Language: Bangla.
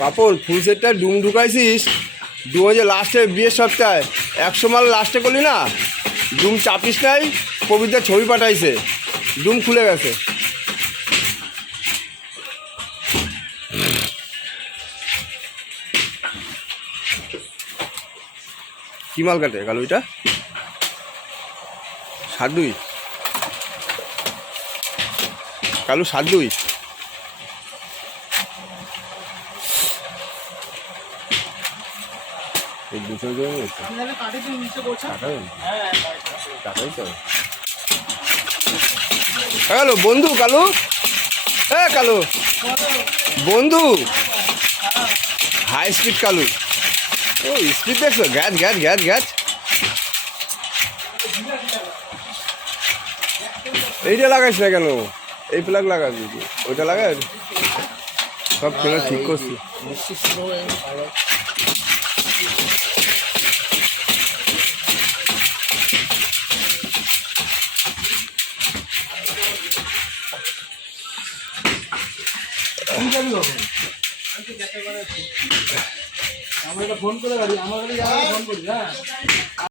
পাপড় ফুল সেটটা ডুম ঢুকাইছিস, ডুমে যে লাস্টে বিয়ের সপ্তাহে 100 মাল লাস্টে করলি না, ডুম চাপিস নাই, কবিতার ছবি পাঠাইছে, ডুম খুলে গেছে। কি মাল কাটে কালু এটা? 7-2 কালু, 7-2 হ্যালো বন্ধু কালু, হ্যাঁ কালু বন্ধু, হাই স্পিড কালু। ও স্পিড দেখছো, গ্যাস গ্যাস গ্যাস গ্যাস। এইটা লাগাইস না কেন? এই প্লাগ লাগাবি, ওইটা লাগাই সব খেলা ঠিক করছি। আমার ফোন করে গাড়ি, আমার গাড়ি ফোন করি, হ্যাঁ।